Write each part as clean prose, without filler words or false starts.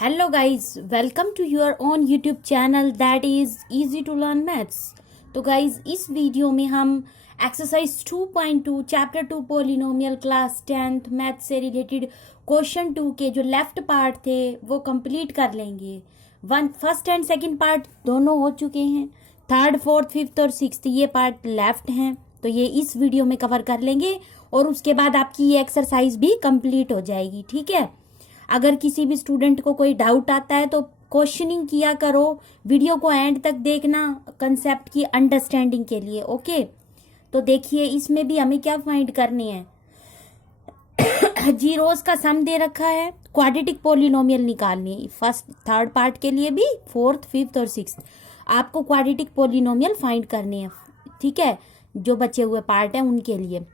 Hello guys, welcome to your own YouTube channel that is easy to learn maths। तो guys इस video में हम exercise 2.2 chapter 2 polynomial class 10th math से related question 2 के जो left part थे वो कंप्लीट कर लेंगे। फर्स्ट एंड सेकंड पार्ट दोनों हो चुके हैं, थर्ड फोर्थ फिफ्थ और सिक्स्थ ये पार्ट लेफ्ट हैं, तो ये इस वीडियो में कवर कर लेंगे और उसके बाद आपकी ये एक्सरसाइज भी कंप्लीट हो जाएगी। ठीक है, अगर किसी भी स्टूडेंट को कोई डाउट आता है तो क्वेश्चनिंग किया करो, वीडियो को एंड तक देखना कंसेप्ट की अंडरस्टैंडिंग के लिए। ओके, तो देखिए इसमें भी हमें क्या फाइंड करनी है। जीरोस का सम दे रखा है, क्वाड्रेटिक पोलिनोमियल निकालनी है। फर्स्ट थर्ड पार्ट के लिए भी, फोर्थ फिफ्थ और सिक्स्थ आपको क्वाड्रेटिक पोलिनोमियल फाइंड करने हैं। ठीक है, जो बचे हुए पार्ट है उनके लिए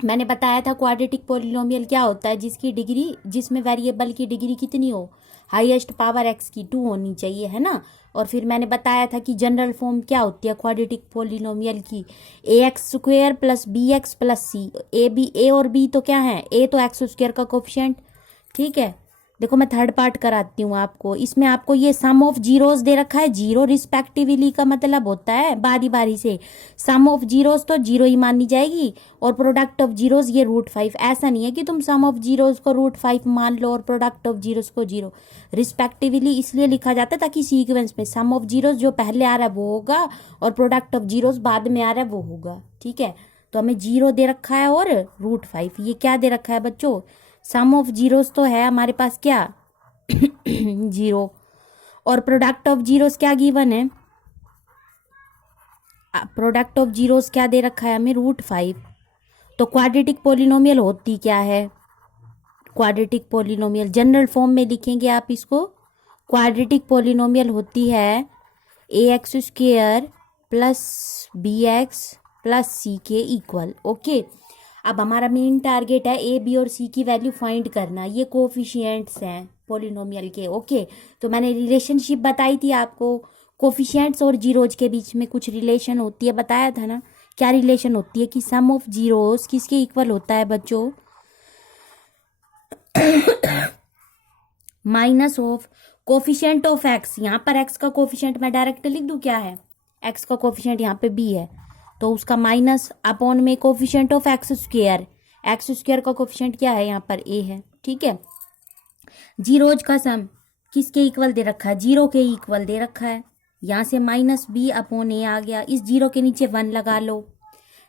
मैंने बताया था क्वाड्रेटिक पोलिनोमियल क्या होता है, जिसमें वेरिएबल की डिग्री कितनी हो, हाईएस्ट पावर एक्स की 2 होनी चाहिए, है ना। और फिर मैंने बताया था कि जनरल फॉर्म क्या होती है क्वाड्रेटिक पोलिनोमियल की, a x square plus b x plus c. A और बी तो क्या है, ए तो एक्स स्क्वेयर का कोफिशिएंट। ठीक है, देखो मैं थर्ड पार्ट कराती हूँ आपको। इसमें आपको ये सम ऑफ जीरोस दे रखा है, जीरो रिस्पेक्टिवली का मतलब होता है बारी बारी से सम ऑफ जीरोस तो जीरो ही मानी जाएगी, और प्रोडक्ट ऑफ जीरोस ये √5। ऐसा नहीं है कि तुम सम ऑफ जीरोस को √5 मान लो और प्रोडक्ट ऑफ जीरोस को जीरो। रिस्पेक्टिवली इसलिए लिखा जाता है ताकि सीक्वेंस में सम ऑफ जीरोस जो पहले आ रहा है वो होगा और प्रोडक्ट ऑफ जीरोस बाद में आ रहा है वो होगा। ठीक है, तो हमें जीरो दे रखा है और √5। ये क्या दे रखा है बच्चों, सम ऑफ जीरोस तो है हमारे पास क्या जीरो, और प्रोडक्ट ऑफ जीरोस क्या गिवन है, प्रोडक्ट ऑफ जीरोस क्या दे रखा है हमें √5। तो क्वाड्रेटिक पोलिनोमियल होती क्या है, क्वाड्रेटिक पोलिनोमियल जनरल फॉर्म में लिखेंगे आप इसको। क्वाड्रेटिक पोलिनोमियल होती है a x square plus b x plus c के इक्वल। ओके, अब हमारा मेन टारगेट है ए बी और सी की वैल्यू फाइंड करना, ये कोफिशिएंट्स हैं पोलिनोमियल के। ओके, तो मैंने रिलेशनशिप बताई थी आपको, कोफिशिएंट्स और जीरोज के बीच में कुछ रिलेशन होती है, बताया था ना। क्या रिलेशन होती है कि सम ऑफ जीरोज किसके इक्वल होता है बच्चों, minus of coefficient of x. यहाँ पर एक्स का कोफिशिएंट मैं डायरेक्ट लिख दूं, क्या है एक्स का कोफिशिएंट यहाँ पे बी है तो उसका माइनस अपॉन में कोफिशिएंट ऑफ एक्स स्क्वायर का कोफिशिएंट क्या है यहाँ पर ए है। ठीक है, जीरोज का सम किसके इक्वल दे रखा है, जीरो के इक्वल दे रखा है। यहाँ से माइनस बी अपॉन ए आ गया, इस जीरो के नीचे 1 लगा लो।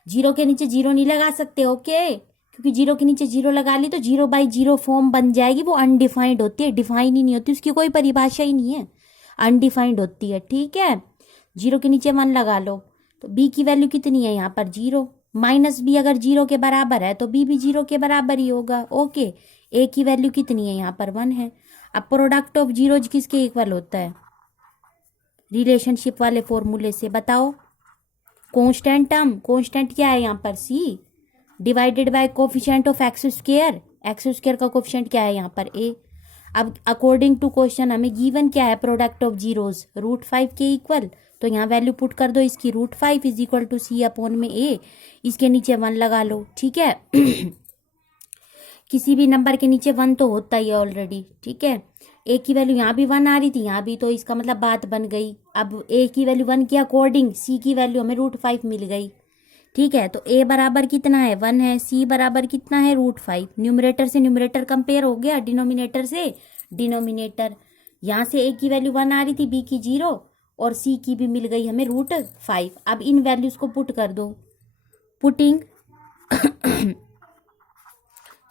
जीरो के नीचे जीरो नहीं लगा सकते, ओके, क्योंकि जीरो के नीचे जीरो लगा ली तो 0/0 फॉर्म बन जाएगी, वो अनडिफाइंड होती है, डिफाइन ही नहीं होती, उसकी कोई परिभाषा ही नहीं है, अनडिफाइंड होती है। ठीक है, जीरो के नीचे 1 लगा लो, तो बी की वैल्यू कितनी है यहाँ पर 0, माइनस बी अगर 0 के बराबर है तो बी भी 0 के बराबर ही होगा। ओके, ए की वैल्यू कितनी है यहाँ पर 1 है। अब प्रोडक्ट ऑफ जीरोज किसके इक्वल होता है, रिलेशनशिप वाले फॉर्मूले से बताओ। कांस्टेंट टर्म, कांस्टेंट क्या है यहाँ पर c, divided by coefficient of x square का कोफिशिएंट क्या है यहाँ पर ए। अब अकॉर्डिंग टू क्वेश्चन हमें गिवन क्या है, प्रोडक्ट ऑफ जीरोज √5 के इक्वल, तो यहाँ वैल्यू पुट कर दो इसकी, √5 is equal to C upon में ए, इसके नीचे 1 लगा लो। ठीक है, किसी भी नंबर के नीचे 1 तो होता ही है ऑलरेडी। ठीक है, ए की वैल्यू यहाँ भी 1 आ रही थी, यहाँ भी, तो इसका मतलब बात बन गई। अब ए की वैल्यू 1 के अकॉर्डिंग सी की वैल्यू हमें √5 मिल गई। ठीक है, तो ए बराबर कितना है 1 है, सी बराबर कितना है √5। न्यूमरेटर से न्यूमरेटर कंपेयर हो गया, डिनोमिनेटर से डिनोमिनेटर। यहाँ से ए की वैल्यू 1 आ रही थी, बी की 0 और सी की भी मिल गई हमें √5। अब इन वैल्यूज को पुट कर दो, putting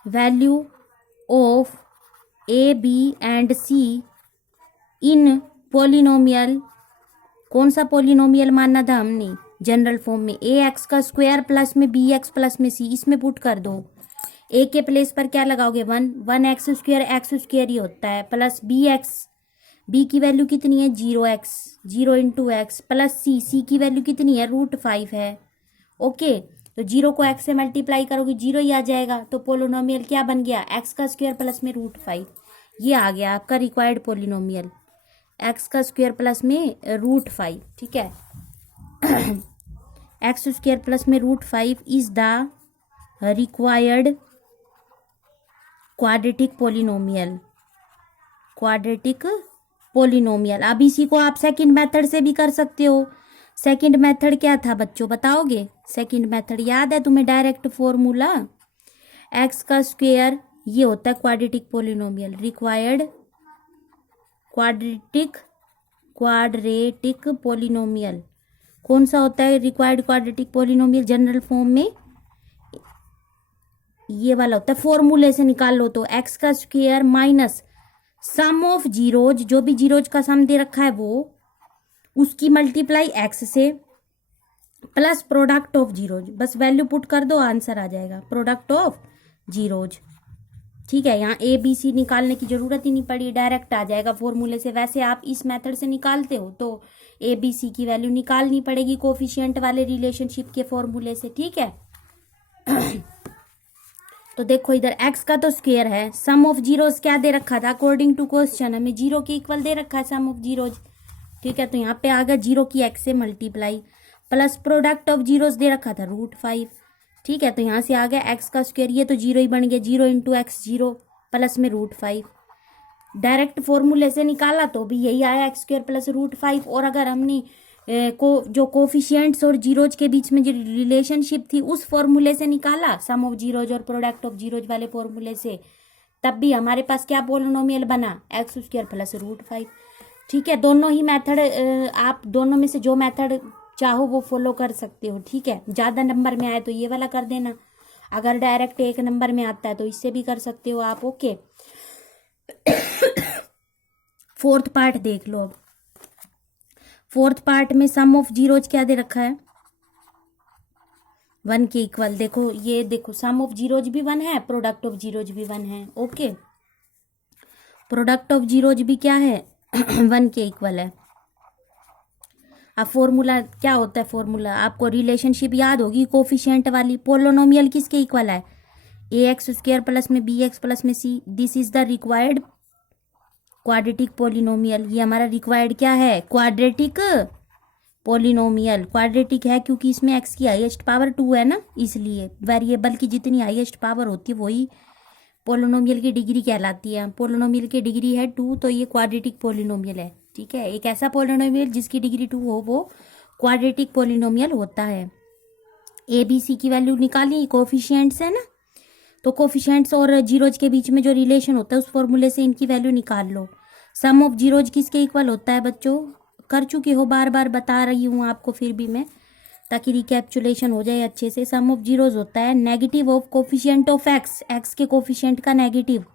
value of A B and C in polynomial, कौन सा पोलिनोमियल मानना था हमने जनरल फॉर्म में, ए एक्स का स्क्वायर प्लस में बी एक्स प्लस में सी, इसमें पुट कर दो। ए के प्लेस पर क्या लगाओगे 1 एक्स स्क्वायर ही होता है, प्लस बी एक्स, बी की वैल्यू कितनी है 0x, 0 × x प्लस सी की वैल्यू कितनी है √5 है। ओके, तो 0 को x से मल्टीप्लाई करोगे 0 ही आ जाएगा, तो पोलिनोमियल क्या बन गया, एक्स का स्क्वायर प्लस में √5। ये आ गया आपका रिक्वायर्ड पोलिनोमियल, एक्स का स्क्वायर प्लस में √5। ठीक है, एक्स स्क्वायर प्लस में √5 is the required quadratic polynomial. Quadratic polynomial. अब इसी को आप सेकंड मेथड से भी कर सकते हो। सेकंड मेथड क्या था बच्चों, बताओगे? सेकंड मेथड याद है तुम्हें? डायरेक्ट फॉर्मूला, एक्स का स्क्वायर ये होता है quadratic polynomial. Required quadratic polynomial कौन सा होता है? Required quadratic polynomial general form में ये वाला होता है। फॉर्मूले से निकाल लो तो एक्स का square minus sum of zeros, जो भी जीरोज का सम दे रखा है वो, उसकी मल्टीप्लाई एक्स से, प्लस प्रोडक्ट ऑफ जीरोज। बस वैल्यू पुट कर दो, आंसर आ जाएगा प्रोडक्ट ऑफ जीरोज। ठीक है, यहाँ ए बी सी निकालने की जरूरत ही नहीं पड़ी, डायरेक्ट आ जाएगा फॉर्मूले से। वैसे आप इस मेथड से निकालते हो तो ए बी सी की वैल्यू निकालनी पड़ेगी कोफिशिएंट वाले रिलेशनशिप के फॉर्मूले से। ठीक है तो देखो इधर x का तो स्क्वायर है, सम ऑफ जीरोज क्या दे रखा था? अकॉर्डिंग टू क्वेश्चन हमें जीरो के इक्वल दे रखा है सम ऑफ जीरोज। ठीक है, तो यहाँ पे आ गया जीरो की x से multiply, plus product of zeros दे रखा था √5। ठीक है, तो यहाँ से आ गया x का स्क्वायर, ये तो जीरो ही बन गया, 0 इंटू एक्स 0 प्लस में √5। डायरेक्ट फॉर्मूले से निकाला तो भी यही आया x² प्लस √5। और अगर हमने जो कोफिशिएंट्स और जीरोज के बीच में जो रिलेशनशिप थी उस फॉर्मूले से निकाला, सम ऑफ जीरोज और प्रोडक्ट ऑफ जीरोज वाले फॉर्मूले से, तब भी हमारे पास क्या पोलिनोमियल बना? x² plus √5। ठीक है, दोनों ही मेथड आप दोनों में से जो मेथड चाहो वो फॉलो कर सकते हो। ठीक है, ज़्यादा नंबर में आए तो ये वाला कर देना, अगर डायरेक्ट एक नंबर में आता है तो इससे भी कर सकते हो आप। ओके फोर्थ पार्ट देख लो। अब फोर्थ पार्ट में सम ऑफ जीरोज क्या दे रखा है? 1 के इक्वल। देखो ये देखो, सम ऑफ जीरोज भी 1 है, प्रोडक्ट ऑफ जीरोज भी 1 है। ओके, प्रोडक्ट ऑफ जीरोज भी क्या है? 1 के इक्वल है। अब फॉर्मूला क्या होता है? फॉर्मूला आपको रिलेशनशिप याद होगी कोफिशिएंट वाली। पोलिनोमियल किसके इक्वल है? ax² प्लस में bx प्लस में c। This is the required quadratic polynomial. ये हमारा रिक्वायर्ड क्या है? Quadratic polynomial. क्वाड्रेटिक है क्योंकि इसमें x की हाईएस्ट पावर 2 है ना, इसलिए वेरिएबल की जितनी हाईएस्ट पावर होती है वही पोलिनोमियल की डिग्री कहलाती है। पोलिनोमियल की डिग्री है 2, तो ये क्वाड्रेटिक पोलिनोमियल है। ठीक है, एक ऐसा पोलिनोमियल जिसकी डिग्री 2 हो वो क्वाड्रेटिक पोलिनोमियल होता है। ए बी सी की वैल्यू निकाली, कोफिशिएंट्स है ना, तो कोफिशिएंट्स और जीरोज के बीच में जो रिलेशन होता है उस फॉर्मूले से इनकी वैल्यू निकाल लो। सम ऑफ जीरोज किसके इक्वल होता है बच्चों? कर चुके हो, बार बार बता रही हूँ आपको फिर भी मैं, ताकि रिकैप्चुलेशन हो जाए अच्छे से। सम ऑफ जीरोज होता है negative of coefficient of x, x के कोफिशिएंट का नेगेटिव।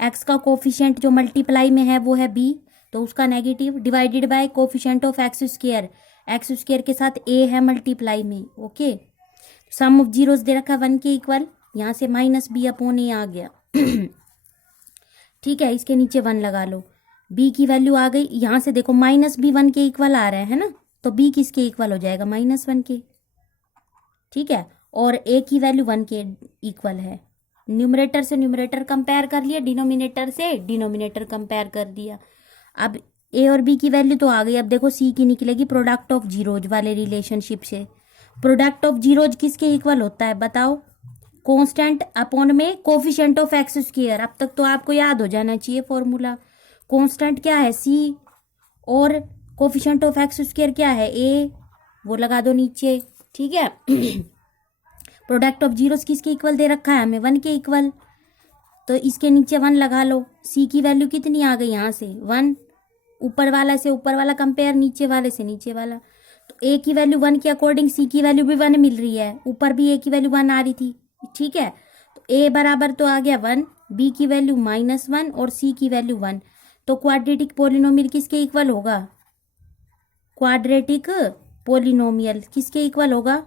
एक्स का कोफिशिएंट जो मल्टीप्लाई में है वो है b, तो उसका negative, divided by coefficient of x²। x² के साथ a है मल्टीप्लाई में। ओके, सम ऑफ जीरोज दे रखा 1 के इक्वल, यहाँ से -b/a आ गया। ठीक है, इसके नीचे 1 लगा लो, b की वैल्यू आ गई। यहाँ से देखो -b 1 के इक्वल आ रहा है ना, तो b किसके इक्वल हो जाएगा? -1 के। ठीक है, और a की वैल्यू 1 के इक्वल है। न्यूमरेटर से न्यूमरेटर कंपेयर कर लिया, डिनोमिनेटर से डिनोमिनेटर कंपेयर कर दिया। अब a और b की वैल्यू तो आ गई। अब देखो c की निकलेगी प्रोडक्ट ऑफ जीरोज वाले रिलेशनशिप से। प्रोडक्ट ऑफ जीरोज किसके इक्वल होता है बताओ? कांस्टेंट अपॉन में कोफिशिएंट ऑफ x²। अब तक तो आपको याद हो जाना चाहिए फॉर्मूला। कांस्टेंट क्या है? c, और कोफिशिएंट ऑफ x² क्या है? a, वो लगा दो नीचे। ठीक है प्रोडक्ट ऑफ जीरोज किसके इक्वल दे रखा है हमें? 1 के इक्वल, तो इसके नीचे 1 लगा लो। c की वैल्यू कितनी आ गई? यहाँ से 1, ऊपर वाला से ऊपर वाला कंपेयर, नीचे वाले से नीचे वाला। तो a की वैल्यू 1 के अकॉर्डिंग c की वैल्यू भी 1 मिल रही है, ऊपर भी a की वैल्यू 1 आ रही थी। ठीक है, तो a बराबर तो आ गया 1, b की वैल्यू -1 और c की वैल्यू 1। तो क्वाड्रेटिक पोलिनोमियल किसके इक्वल होगा? क्वाड्रेटिक पोलिनोमियल किसके इक्वल होगा?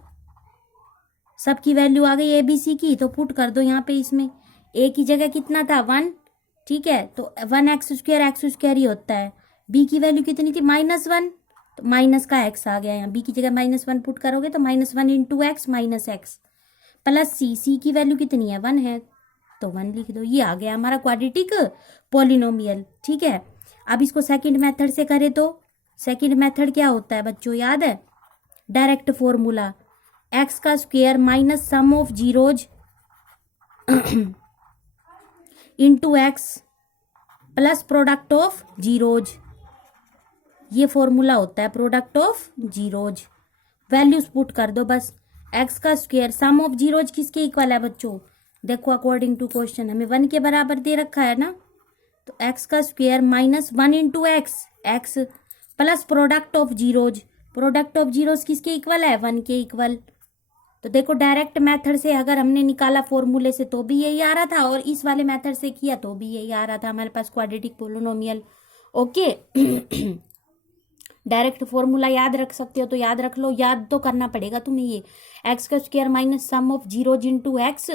सबकी वैल्यू आ गई ए बी सी की, तो पुट कर दो यहाँ पे। इसमें a की जगह कितना था? 1। ठीक है, तो 1x² ही होता है। b की वैल्यू कितनी थी? -1, तो माइनस का x आ गया यहाँ। b की जगह -1 पुट करोगे तो -1 into x minus x plus c की वैल्यू कितनी है? 1 है, तो 1 लिख दो। ये आ गया हमारा क्वाड्रेटिक पोलिनोमियल। ठीक है, अब इसको सेकंड मेथड से करें तो सेकंड मेथड क्या होता है बच्चों? याद है? डायरेक्ट फॉर्मूला, एक्स का square minus sum of zeros into x plus product of zeros, ये फॉर्मूला होता है product of zeros. Values put कर दो बस। एक्स का स्क्वायर सम ऑफ जीरोज किसके इक्वल है बच्चों? देखो अकॉर्डिंग टू क्वेश्चन हमें 1 के बराबर दे रखा है ना, तो एक्स का square minus 1 into x, x plus product of zeros, product of zeros किसके इक्वल है? 1 के इक्वल। तो देखो डायरेक्ट मेथड से अगर हमने निकाला फॉर्मूले से तो भी यही आ रहा था, और इस वाले मेथड से किया तो भी यही आ रहा था हमारे पास quadratic polynomial. Okay direct formula याद रख सकते हो तो याद रख लो, याद तो करना पड़ेगा तुम्हें ये। एक्स का square minus sum of zeros into x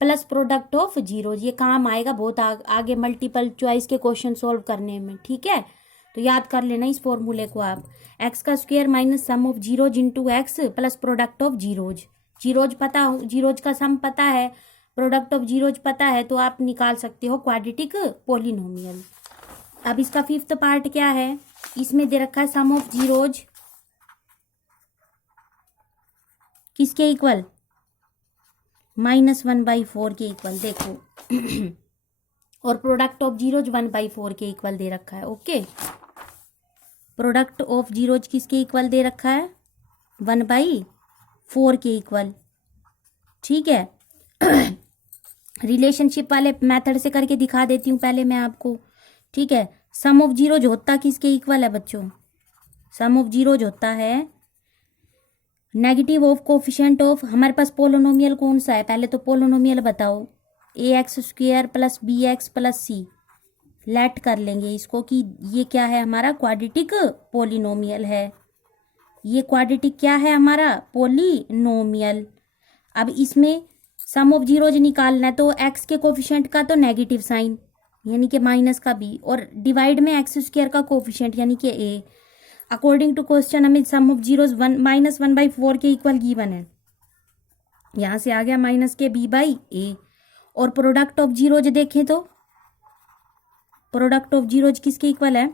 plus product of zeros, ये काम आएगा बहुत आगे मल्टीपल चॉइस के क्वेश्चन सॉल्व करने में, ठीक है। तो याद कर लेना इस फॉर्मूले को आप। एक्स का square minus sum of zeros into x plus product of zeros, zeros पता हो, जीरोज का सम पता है, प्रोडक्ट ऑफ जीरोज पता है, तो आप निकाल सकते हो क्वाड्रेटिक पोलिनोमियल। अब इसका फिफ्थ पार्ट क्या है? इसमें दे रखा है सम ऑफ जीरोज किसके इक्वल? -1/4 के इक्वल, देखो और प्रोडक्ट ऑफ जीरोज 1/4 के इक्वल दे रखा है। ओके प्रोडक्ट ऑफ जीरोज किसके इक्वल दे रखा है? 1/4 के इक्वल, ठीक है। रिलेशनशिप वाले मेथड से करके दिखा देती हूँ पहले मैं आपको, ठीक है। सम ऑफ जीरोज होता किसके इक्वल है बच्चों? सम ऑफ जीरोज होता है नेगेटिव ऑफ कोफिशिएंट ऑफ, हमारे पास पोलिनोमियल कौन सा है? पहले तो पोलिनोमियल बताओ। ax² प्लस bx प्लस सी, लेट कर लेंगे इसको कि ये क्या है हमारा? क्वाड्रेटिक पोलिनोमियल है। ये क्वाड्रेटिक क्या है हमारा? पोलिनोमियल। अब इसमें सम ऑफ जीरोज निकालना है तो x के कोफिशिएंट का तो नेगेटिव साइन यानी कि माइनस का b, और डिवाइड में x² का कोफिशिएंट यानी कि a। अकॉर्डिंग टू क्वेश्चन हमें सम ऑफ जीरोज -1/4 के इक्वल गिवन है, यहाँ से आ गया माइनस के b/a। और प्रोडक्ट ऑफ जीरोज देखें तो प्रोडक्ट ऑफ जीरोज किसके इक्वल है?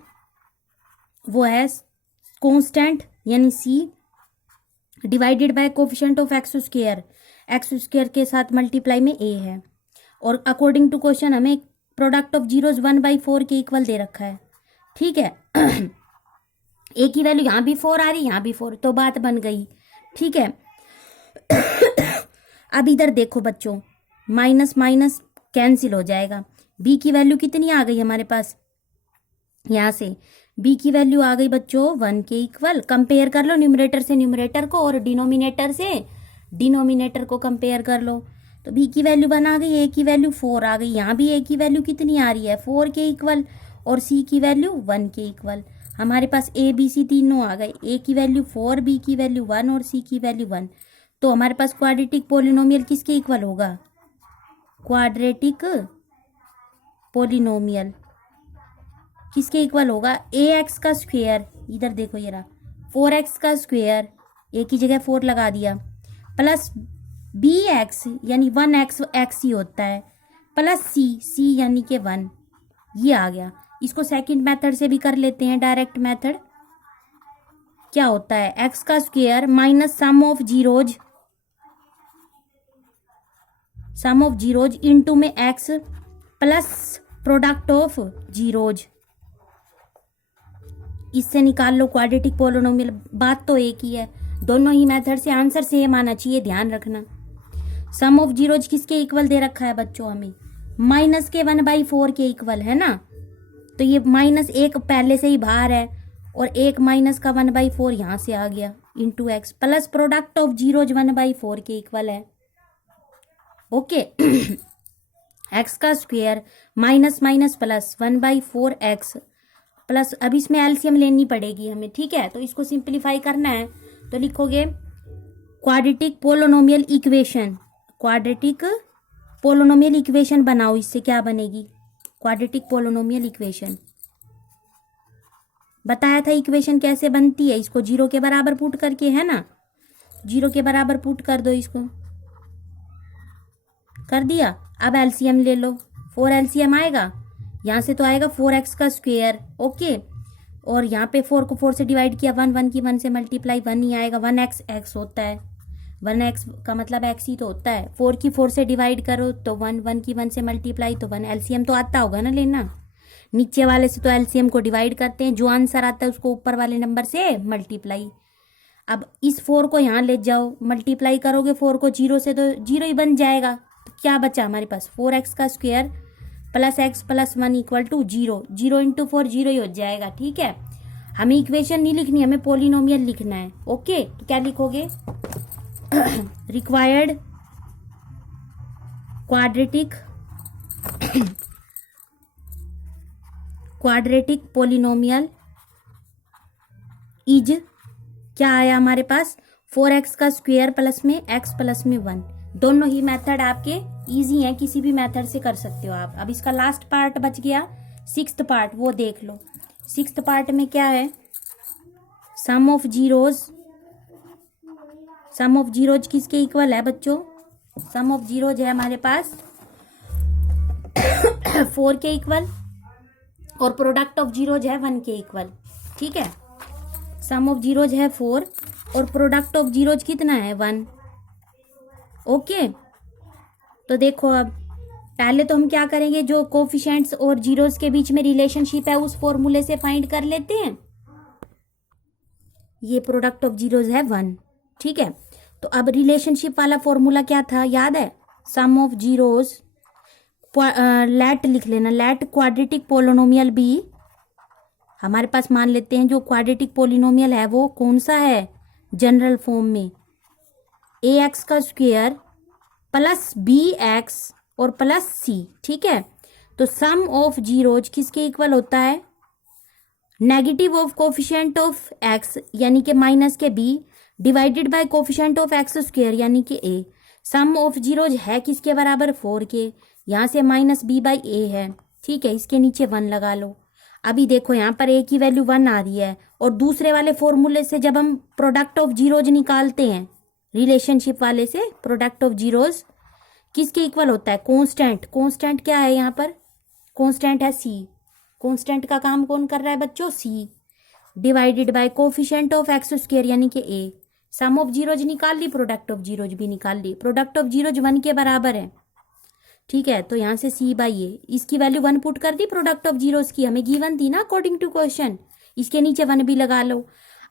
वो है कांस्टेंट यानी c divided by coefficient of x² के साथ मल्टीप्लाई में a है। और अकॉर्डिंग टू क्वेश्चन हमें प्रोडक्ट ऑफ जीरोज 1/4 के इक्वल दे रखा है, ठीक है। a की वैल्यू यहाँ भी 4 आ रही, यहाँ भी 4, तो बात बन गई, ठीक है। अब इधर देखो बच्चों, माइनस माइनस कैंसिल हो जाएगा। b की वैल्यू कितनी आ गई हमारे पास? यहाँ से b की वैल्यू आ गई बच्चों 1 के इक्वल। कंपेयर कर लो न्यूमरेटर से न्यूमरेटर को और डिनोमिनेटर से डिनोमिनेटर को कंपेयर कर लो, तो b की वैल्यू 1 आ गई, a की वैल्यू 4 आ गई। यहाँ भी a की वैल्यू कितनी आ रही है? 4 के इक्वल, और c की वैल्यू 1 के इक्वल। हमारे पास a b c तीनों आ गए, a की वैल्यू 4, b की वैल्यू 1 और c की वैल्यू 1। तो हमारे पास क्वाड्रेटिक पोलिनोमियल किसके इक्वल होगा? क्वाड्रेटिक पोलिनोमियल किसके इक्वल होगा? ax का स्क्वायर, इधर देखो ये रहा 4x का स्क्वायर, a की जगह 4 लगा दिया, प्लस bx यानी 1x x ही होता है, प्लस c यानी कि 1, ये आ गया। इसको सेकंड मेथड से भी कर लेते हैं, डायरेक्ट मेथड। क्या होता है? x का square minus sum of zeros into में x plus product of zeros, इससे निकाल लो क्वाड्रेटिक पोलिनोमियल। बात तो एक ही है, दोनों ही मेथड से आंसर सेम आना चाहिए, ध्यान रखना। सम ऑफ जीरोज किसके इक्वल दे रखा है बच्चों हमें? माइनस के 1/4 के इक्वल है ना, तो ये माइनस एक पहले से ही बाहर है, और एक माइनस का 1/4 यहाँ से आ गया into x, plus product of zeros 1/4 के इक्वल है। ओके एक्स का square minus minus plus 1/4x plus, अब इसमें एलसीएम लेनी पड़ेगी हमें, ठीक है। तो इसको सिंप्लीफाई करना है तो लिखोगे quadratic polynomial equation, quadratic polynomial equation बनाओ। इससे क्या बनेगी? क्वाड्रेटिक पोलिनोमियल इक्वेशन बताया था इक्वेशन कैसे बनती है, इसको 0 के बराबर पुट करके, है ना। 0 के बराबर पुट कर दो, इसको कर दिया। अब एलसीएम ले लो, 4 एलसीएम आएगा, यहाँ से तो आएगा 4x का स्क्वायर, ओके। और यहाँ पे 4 को 4 से डिवाइड किया, 1 की 1 से मल्टीप्लाई 1 ही आएगा, 1x x होता है, 1x का मतलब x ही तो होता है। 4 की 4 से डिवाइड करो तो 1 की 1 से मल्टीप्लाई तो 1, एलसीएम तो आता होगा ना लेना। नीचे वाले से तो एलसीएम को डिवाइड करते हैं, जो आंसर आता है उसको ऊपर वाले नंबर से मल्टीप्लाई। अब इस 4 को यहाँ ले जाओ, मल्टीप्लाई करोगे 4 को 0 से तो 0 ही बन जाएगा। तो क्या बचा हमारे पास, 4x का square plus x plus 1 equal to 0। 0 into 4 0 ही हो जाएगा। ठीक है, हमें इक्वेशन नहीं लिखनी, हमें पोलिनोमियल लिखना है। ओके, तो क्या लिखोगे, रिक्वायर्ड क्वाड्रेटिक पोलिनोमियल इज, क्या आया हमारे पास, 4x का स्क्वायर प्लस में x प्लस में 1। दोनों ही मेथड आपके इजी हैं, किसी भी मेथड से कर सकते हो आप। अब इसका लास्ट पार्ट बच गया, 6th पार्ट, वो देख लो। 6th पार्ट में क्या है, सम ऑफ जीरोज किसके इक्वल है बच्चों, सम ऑफ जीरोज है हमारे पास 4 के इक्वल, और प्रोडक्ट ऑफ जीरोज है 1 के इक्वल। ठीक है, सम ऑफ जीरोज है 4 और प्रोडक्ट ऑफ जीरोज कितना है 1। ओके, तो देखो अब पहले तो हम क्या करेंगे, जो कोफिशिएंट्स और जीरोज के बीच में रिलेशनशिप है उस फॉर्मूले से फाइंड कर लेते हैं। ये प्रोडक्ट ऑफ जीरोज है 1। ठीक है, तो अब रिलेशनशिप वाला फॉर्मूला क्या था, याद है, सम ऑफ जीरोज, लेट लिख लेना, लेट क्वाड्रेटिक पोलिनोमियल बी, हमारे पास मान लेते हैं जो क्वाड्रेटिक पोलिनोमियल है वो कौन सा है, जनरल फॉर्म में ax का स्क्वायर प्लस bx और प्लस c। ठीक है, तो सम ऑफ जीरोज किसके इक्वल होता है, negative of coefficient of x यानी कि माइनस के b divided by coefficient of x square यानी कि a। सम ऑफ जीरोज है किसके बराबर, 4 के, यहाँ से माइनस b बाई a है। ठीक है, इसके नीचे 1 लगा लो। अभी देखो यहाँ पर a की वैल्यू 1 आ रही है, और दूसरे वाले फॉर्मूले से जब हम प्रोडक्ट ऑफ जीरोज निकालते हैं, रिलेशनशिप वाले से प्रोडक्ट ऑफ जीरोज किसके इक्वल होता है, कांस्टेंट। कांस्टेंट क्या है यहाँ पर, कांस्टेंट है c। कांस्टेंट का काम कौन कर रहा है बच्चों, c, divided by coefficient of x square यानी कि a। सम ऑफ जीरोज निकाल ली, प्रोडक्ट ऑफ जीरोज भी निकाल ली, प्रोडक्ट ऑफ जीरोज 1 के बराबर है। ठीक है, तो यहाँ से c बाई a, इसकी वैल्यू 1 पुट कर दी, प्रोडक्ट ऑफ जीरोज की हमें गिवन थी ना अकॉर्डिंग टू क्वेश्चन, इसके नीचे 1 भी लगा लो।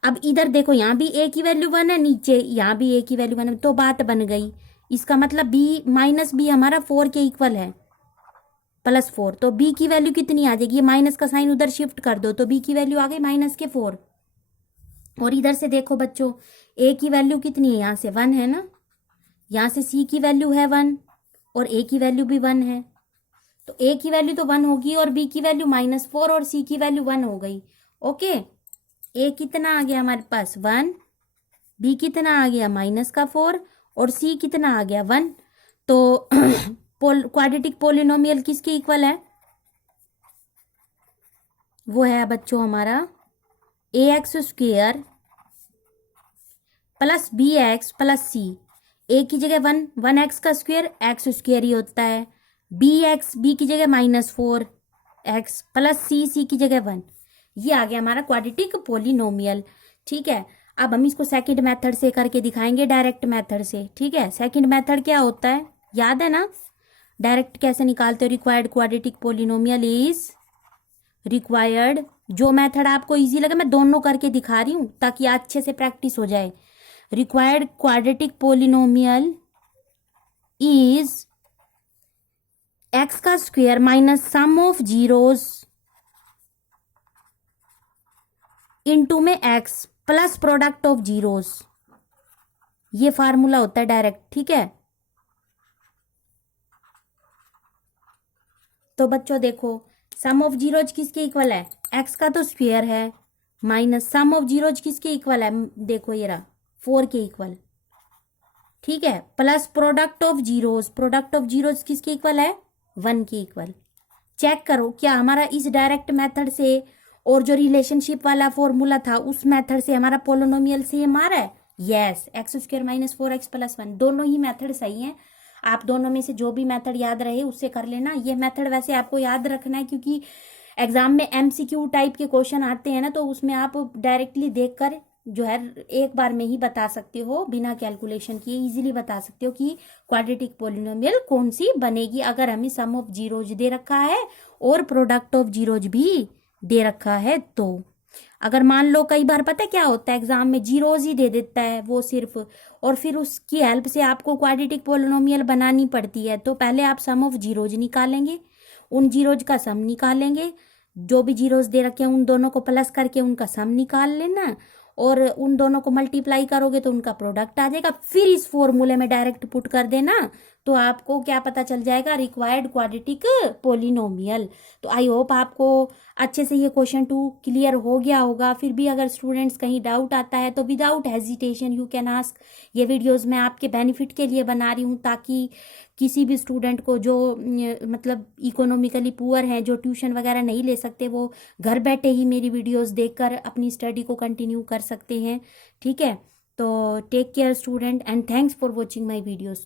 अब इधर देखो, यहाँ भी a की वैल्यू 1 है, नीचे यहाँ भी a की वैल्यू 1 है, तो बात बन गई। इसका मतलब b माइनस b हमारा 4 के इक्वल है, प्लस 4, तो b की वैल्यू कितनी आ जाएगी, माइनस का साइन उधर शिफ्ट कर दो तो b की वैल्यू आ गई माइनस के 4। और इधर से देखो बच्चों, a की वैल्यू कितनी है, यहाँ से 1 है ना, यहाँ से c की वैल्यू है 1 और a की वैल्यू भी 1 है, तो a की वैल्यू तो 1 होगी और b की वैल्यू -4 और c की वैल्यू 1 हो गई। ओके, a कितना आ गया हमारे पास 1, b कितना आ गया -4 और c कितना आ गया 1। तो क्वाड्रेटिक पोलिनोमियल किसके इक्वल है, वो है बच्चों हमारा ax square plus bx plus c। a की जगह 1, 1x का स्क्वायर x स्क्वायर ही होता है, bx b की जगह -4x प्लस c की जगह 1। ये आ गया हमारा क्वाड्रेटिक पोलिनोमियल। ठीक है, अब हम इसको सेकंड मेथड से करके दिखाएंगे, डायरेक्ट मेथड से। ठीक है, सेकंड मेथड क्या होता है, याद है ना, डायरेक्ट कैसे निकालते हो, required quadratic polynomial is required, जो मेथड आपको इजी लगे, मैं दोनों करके दिखा रही हूं ताकि अच्छे से प्रैक्टिस हो जाए। Required quadratic polynomial is x का square minus sum of zeros into में x plus product of zeros, ये फार्मूला होता है डायरेक्ट। ठीक है, तो बच्चों देखो, सम ऑफ जीरोज किसके इक्वल है, x का तो स्क्वायर है, माइनस सम ऑफ जीरोज किसके इक्वल है, देखो ये रहा 4 के इक्वल। ठीक है, plus product of zeros, product of zeros किसके इक्वल है, 1 के इक्वल। चेक करो क्या हमारा इस डायरेक्ट मेथड से और जो रिलेशनशिप वाला फॉर्मूला था उस मेथड से हमारा पोलिनोमियल सेम आ रहा है। Yes, x square minus 4x plus 1, दोनों ही मेथड सही हैं। आप दोनों में से जो भी मेथड याद रहे उससे कर लेना। ये मेथड वैसे आपको याद रखना है क्योंकि एग्जाम में MCQ टाइप के क्वेश्चन आते हैं ना, तो उसमें आप डायरेक्टली देखकर जो है एक बार में ही बता सकते हो, बिना कैलकुलेशन किए इजीली बता सकते हो कि क्वाड्रेटिक पोलिनोमियल कौन सी बनेगी अगर हमें सम ऑफ जीरोज दे रखा है और प्रोडक्ट ऑफ जीरोज भी दे रखा है। तो अगर मान लो कई बार पता है क्या होता है, एग्जाम में जीरोज ही दे देता है वो सिर्फ, और फिर उसकी हेल्प से आपको क्वाड्रेटिक पोलिनोमियल बनानी पड़ती है। तो पहले आप सम ऑफ जीरोज निकालेंगे, उन जीरोज का सम निकालेंगे, जो भी जीरोज दे रखे हैं उन दोनों को प्लस करके उनका सम निकाल लेना, और उन दोनों को मल्टीप्लाई करोगे तो उनका प्रोडक्ट आ जाएगा। फिर इस फॉर्मूले में डायरेक्ट पुट कर देना, तो आपको क्या पता चल जाएगा, रिक्वायर्ड क्वाड्रेटिक पोलिनोमियल। तो आई होप आपको अच्छे से ये क्वेश्चन 2 क्लियर हो गया होगा। फिर भी अगर स्टूडेंट्स कहीं डाउट आता है तो without hesitation you can ask. ये वीडियोस मैं आपके बेनिफिट के लिए बना रही हूँ, ताकि किसी भी स्टूडेंट को जो मतलब इकोनॉमिकली पुअर हैं, जो ट्यूशन वगैरह नहीं ले सकते, वो घर बैठे ही मेरी वीडियोस देखकर अपनी स्टडी को कंटिन्यू कर सकते हैं। ठीक है, तो take care student and thanks for watching my videos.